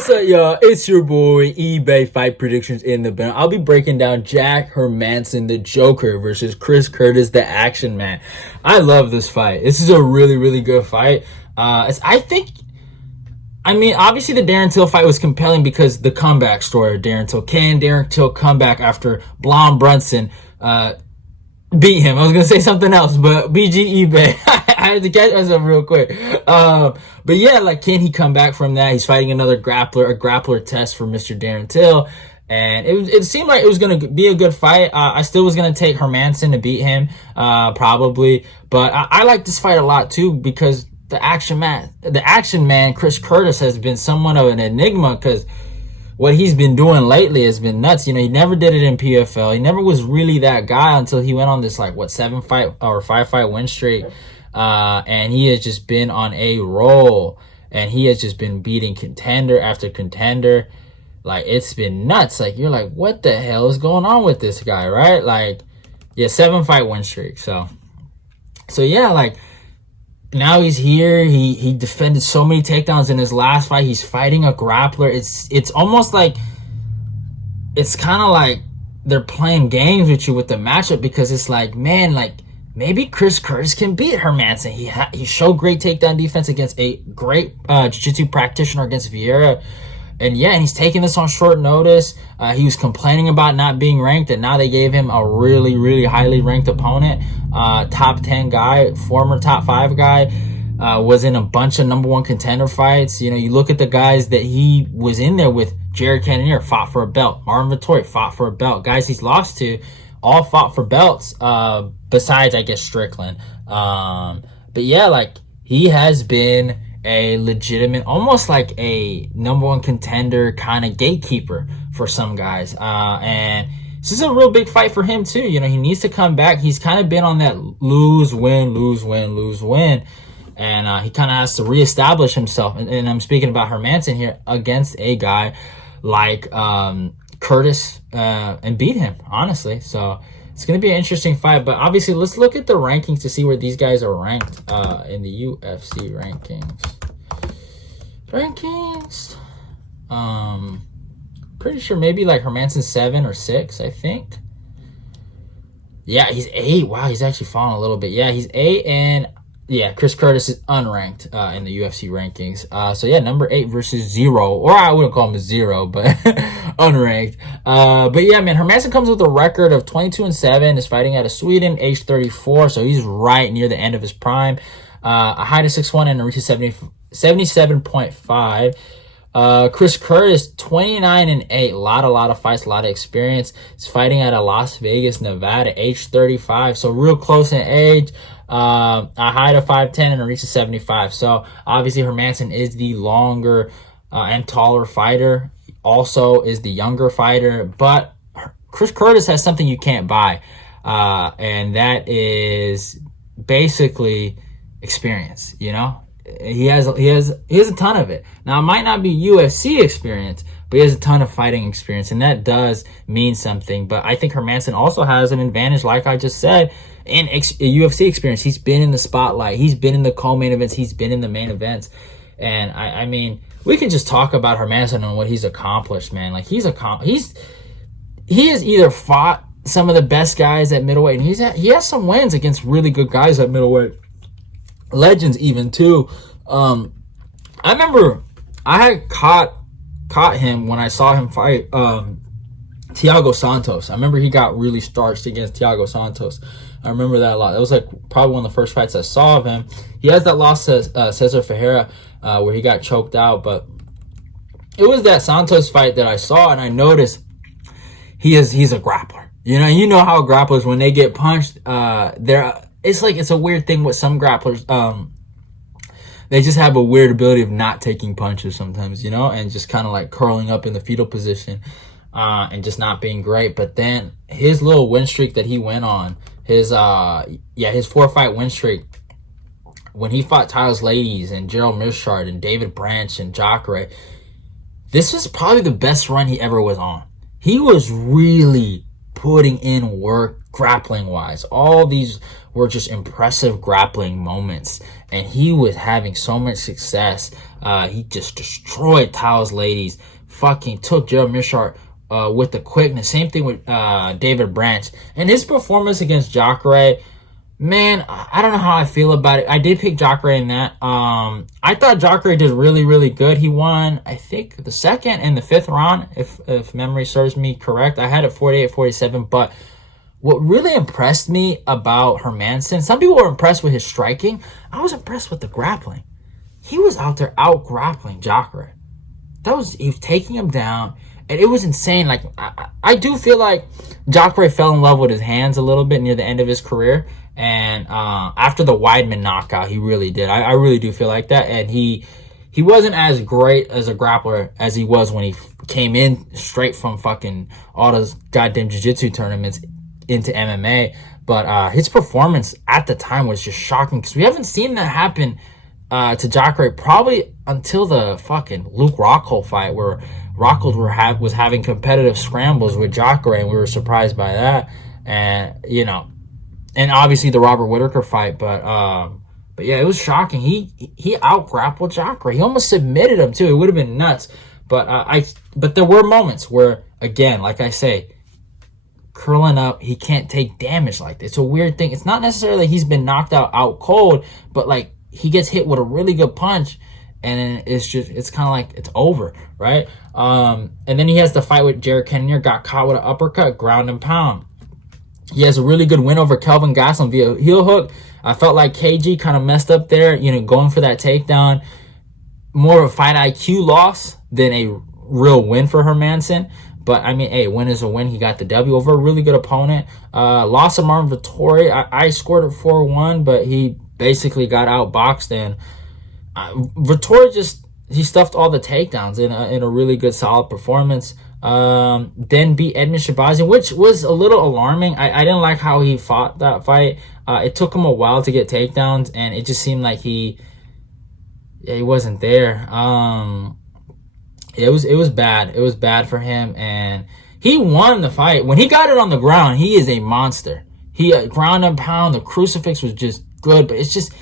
What's up, y'all? It's your boy, eBay Fight Predictions in the bin. I'll be breaking down Jack Hermansson, the Joker, versus Chris Curtis, the Action Man. I love this fight. This is a really, really good fight. Obviously the Darren Till fight was compelling because the comeback story of Darren Till. Can Darren Till come back after Blom Brunson beat him? I was going to say something else, but BG eBay. I had to catch myself real quick. But yeah, like, can he come back from that? He's fighting another grappler, a grappler test for Mr. Darren Till. And it seemed like it was going to be a good fight. I still was going to take Hermansson to beat him, probably. But I like this fight a lot, too, because the action man, Chris Curtis, has been somewhat of an enigma because what he's been doing lately has been nuts. You know, he never did it in PFL. He never was really that guy until he went on this, like, 5-fight win streak. And he has just been on a roll. And he has just been beating contender after contender. Like, it's been nuts. Like, you're like, what the hell is going on with this guy, right? Like, yeah, 7-fight win streak. So yeah, like, now he's here. He defended so many takedowns in his last fight. He's fighting a grappler. It's almost like, it's kind of like they're playing games with you with the matchup, because it's like, man, like, maybe Chris Curtis can beat Hermansson. He showed great takedown defense against a great jiu-jitsu practitioner against Vieira. And yeah, and he's taking this on short notice. He was complaining about not being ranked, and now they gave him a really, really highly ranked opponent. Top 10 guy, former top 5 guy, was in a bunch of number 1 contender fights. You know, you look at the guys that he was in there with. Jared Cannonier fought for a belt. Marvin Vettori fought for a belt. Guys he's lost to all fought for belts, besides, I guess, Strickland. But yeah, like, he has been a legitimate, almost like a number 1 contender kind of gatekeeper for some guys. And this is a real big fight for him too. You know, he needs to come back. He's kind of been on that lose, win, lose, win, lose, win. And he kind of has to reestablish himself. And I'm speaking about Hermansson here, against a guy like Curtis, and beat him, honestly. So it's going to be an interesting fight. But obviously, let's look at the rankings to see where these guys are ranked in the UFC rankings. Pretty sure maybe like Hermansson 7 or 6, I think. Yeah, he's 8. Wow, he's actually fallen a little bit. Yeah, he's 8, and yeah, Chris Curtis is unranked in the UFC rankings. So yeah, number 8 versus 0, or I wouldn't call him a 0, but unranked. But yeah, man, Hermansson comes with a record of 22-7. Is fighting out of Sweden, age 34, so he's right near the end of his prime. A height of 6'1" and a reach of 77.5. Chris Curtis, 29-8, a lot of fights, a lot of experience. He's fighting out of Las Vegas, Nevada, age 35, so real close in age. A height of 5'10" and a reach of 75. So obviously Hermansson is the longer and taller fighter, also is the younger fighter, but Chris Curtis has something you can't buy, and that is basically experience. You know, he has a ton of it. Now, it might not be UFC experience, but he has a ton of fighting experience, and that does mean something. But I think Hermansson also has an advantage, like I just said, in UFC experience. He's been in the spotlight. He's been in the co-main events. He's been in the main events. And I mean, we can just talk about Hermansson and what he's accomplished, man. Like, he has either fought some of the best guys at middleweight, and he has some wins against really good guys at middleweight. Legends even too. I remember I had caught him when I saw him fight Thiago Santos. I remember he got really starched against Thiago Santos. I remember that a lot. That was like probably one of the first fights I saw of him. He has that loss to Cesar Ferreira where he got choked out, but it was that Santos fight that I saw, and I noticed he's a grappler. You know how grapplers, when they get punched, it's a weird thing with some grapplers. They just have a weird ability of not taking punches sometimes, you know, and just kind of like curling up in the fetal position, and just not being great. But then his little win streak that he went on, his 4-fight win streak, when he fought Tyler Ladies and Gerald Mirchard and David Branch and Jacare, this was probably the best run he ever was on. He was really putting in work grappling wise. All these were just impressive grappling moments, and he was having so much success. He just destroyed Tao's ladies, fucking took Gerald Mishart with the quickness. Same thing with David Branch. And his performance against Jacare, man, I don't know how I feel about it. I did pick Jacare in that. I thought Jacare did really, really good. He won, I think, the second and the fifth round, if memory serves me correct. I had it 48-47, but what really impressed me about Hermansson, some people were impressed with his striking. I was impressed with the grappling. He was out there out-grappling Jacare. He was taking him down, and it was insane. Like, I do feel like Jacare fell in love with his hands a little bit near the end of his career. And after the Weidman knockout, he really did. I really do feel like that. And he wasn't as great as a grappler as he was when he came in straight from fucking all those goddamn jiu-jitsu tournaments into MMA. But his performance at the time was just shocking, because we haven't seen that happen to Jacare probably until the fucking Luke Rockhold fight, where Rockhold was having competitive scrambles with Jacare, and we were surprised by that. And, you know, and obviously the Robert Whittaker fight, but yeah, it was shocking. He out-grappled Jacare. He almost submitted him too. It would have been nuts. But there were moments where, again, like I say, curling up, he can't take damage like this. It's a weird thing. It's not necessarily he's been knocked out cold, but like he gets hit with a really good punch, and it's kind of like it's over, right? And then he has the fight with Jared Cannonier, got caught with an uppercut, ground and pound. He has a really good win over Kelvin Gastelum via heel hook. I felt like KG kind of messed up there, you know, going for that takedown. More of a fight IQ loss than a real win for Hermansson. But, I mean, hey, win is a win. He got the W over a really good opponent. Loss of Marvin Vettori. I scored it 4-1, but he basically got outboxed. And Vettori he stuffed all the takedowns in a really good, solid performance. Then beat Edmund Shabazian, which was a little alarming. I didn't like how he fought that fight. It took him a while to get takedowns, and it just seemed like he wasn't there. It was bad. It was bad for him, and he won the fight. When he got it on the ground, he is a monster. He ground and pound. The crucifix was just good, but it's just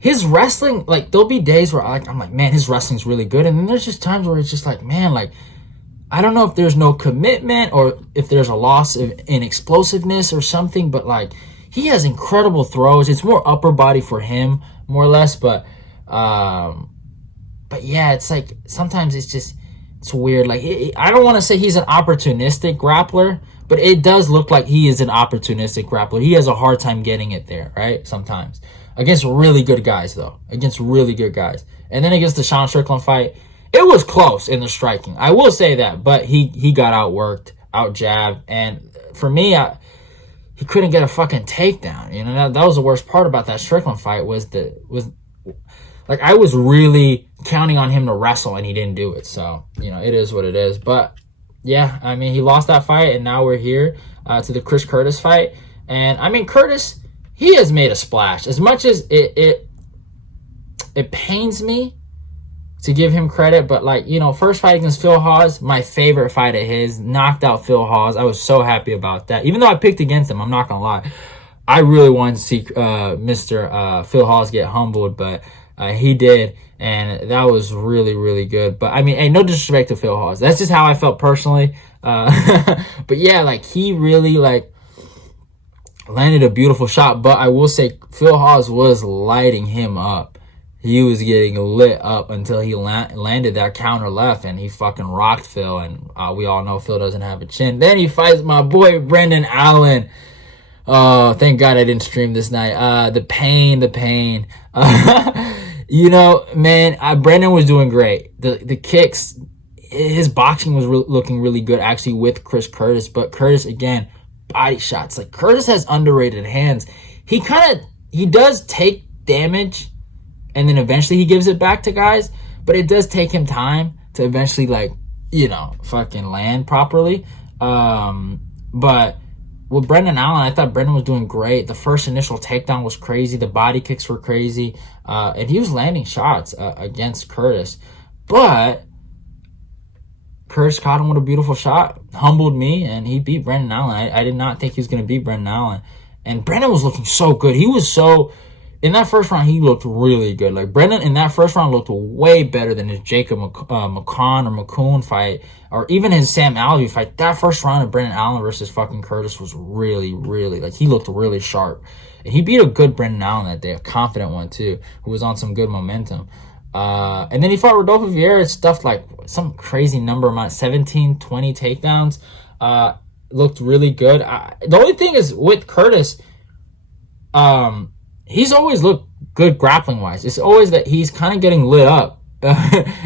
his wrestling. Like, there'll be days where I'm like, man, his wrestling's really good, and then there's just times where it's just like, man, like, I don't know if there's no commitment or if there's a loss in explosiveness or something, but like, he has incredible throws. It's more upper body for him, more or less, but yeah, it's like sometimes it's weird. Like, I don't want to say he's an opportunistic grappler, but it does look like he is an opportunistic grappler. He has a hard time getting it there, right? Sometimes against really good guys, though, against really good guys, and then against the Sean Strickland fight, it was close in the striking. I will say that, but he got outworked, out-jabbed, and for me, he couldn't get a fucking takedown. You know, that was the worst part about that Strickland fight was like, I was really counting on him to wrestle, and he didn't do it. So, you know, it is what it is. But yeah, I mean, he lost that fight, and now we're here to the Chris Curtis fight. And I mean, Curtis, he has made a splash. As much as it pains me to give him credit, but like, you know, first fight against Phil Hawes, my favorite fight of his, knocked out Phil Hawes. I was so happy about that. Even though I picked against him, I'm not gonna lie, I really wanted to see Mr. Phil Hawes get humbled, but he did, and that was really, really good. But I mean, hey, no disrespect to Phil Hawes, that's just how I felt personally. But yeah, like, he really like landed a beautiful shot. But I will say, Phil Hawes was lighting him up. He was getting lit up until he landed that counter left, and he fucking rocked Phil, and we all know Phil doesn't have a chin. Then he fights my boy Brendan Allen. Oh, thank God I didn't stream this night. The pain. You know, man, Brendan was doing great. The kicks, his boxing was looking really good, actually, with Chris Curtis. But Curtis, again, body shots. Like, Curtis has underrated hands. He does take damage, and then eventually he gives it back to guys, but it does take him time to eventually, like, you know, fucking land properly. But with Brendan Allen, I thought Brendan was doing great. The first initial takedown was crazy. The body kicks were crazy. And he was landing shots against Curtis. But Curtis caught him with a beautiful shot. humbled me, and he beat Brendan Allen. I did not think he was going to beat Brendan Allen. And Brendan was looking so good. He was so... In that first round, he looked really good. Like, Brendan in that first round looked way better than his Jacob McCon or McCoon fight, or even his Sam Alvey fight. That first round of Brendan Allen versus fucking Curtis was really, really... Like, he looked really sharp. And he beat a good Brendan Allen that day, a confident one, too, who was on some good momentum. And then he fought Rodolfo Vieira, stuffed like some crazy number amount, 17, 20 takedowns. Looked really good. The only thing is with Curtis, he's always looked good grappling wise. It's always that he's kind of getting lit up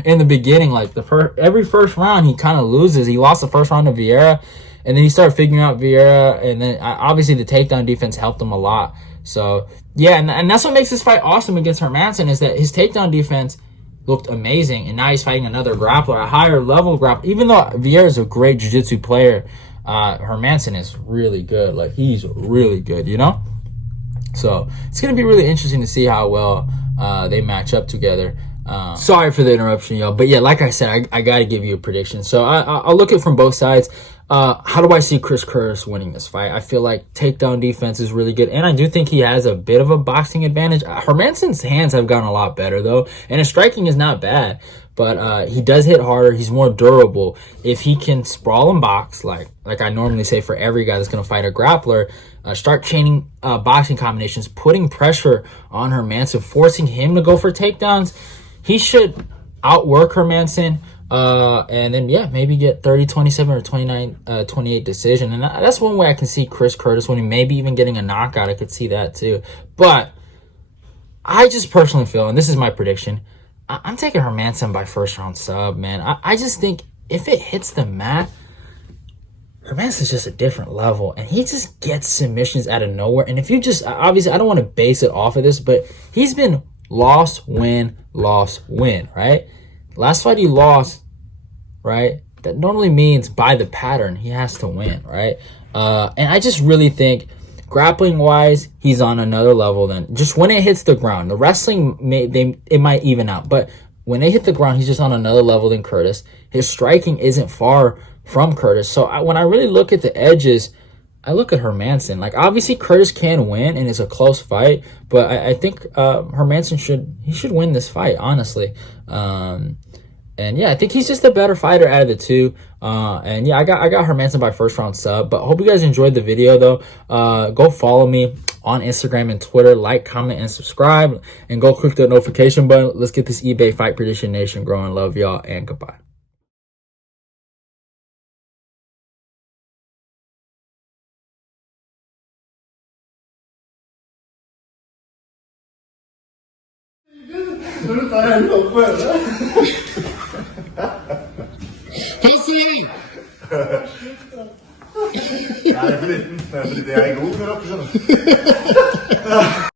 in the beginning. Like every first round, he kind of loses. He lost the first round to Vieira, and then he started figuring out Vieira, and then obviously the takedown defense helped him a lot. So yeah, and that's what makes this fight awesome against Hermansson, is that his takedown defense looked amazing, and now he's fighting another grappler, a higher level grappler. Even though Vieira is a great jiu-jitsu player, Hermansson is really good. Like, he's really good, you know? So it's going to be really interesting to see how well they match up together. Sorry for the interruption, y'all. But yeah, like I said, I got to give you a prediction. So I'll look at it from both sides. How do I see Chris Curtis winning this fight? I feel like takedown defense is really good, and I do think he has a bit of a boxing advantage. Hermansson's hands have gotten a lot better, though, and his striking is not bad. But he does hit harder. He's more durable. If he can sprawl and box, like I normally say for every guy that's going to fight a grappler, start chaining boxing combinations, putting pressure on Hermansson, forcing him to go for takedowns, he should outwork Hermansson. And then, yeah, maybe get 30-27 or 29-28 decision. And that's one way I can see Chris Curtis winning, maybe even getting a knockout. I could see that too. But I just personally feel, and this is my prediction, I'm taking Hermansson by first round sub, man. I just think if it hits the mat, Hermansson's just a different level, and he just gets submissions out of nowhere. And if you just, obviously, I don't want to base it off of this, but he's been loss, win, right? Last fight he lost, right? That normally means by the pattern he has to win, right? And I just really think grappling wise, he's on another level than just when it hits the ground. The wrestling it might even out, but when they hit the ground, he's just on another level than Curtis. His striking isn't far from Curtis. So when I really look at the edges, I look at Hermansson. Like, obviously Curtis can win and it's a close fight, but I think Hermansson should win this fight, honestly. And yeah, I think he's just a better fighter out of the two. And yeah, I got Hermansson by first round sub. But I hope you guys enjoyed the video, though. Go follow me on Instagram and Twitter. Like, comment, and subscribe. And go click the notification button. Let's get this eBay Fight Prediction Nation growing. Love y'all, and goodbye. Nei, fordi det er god, men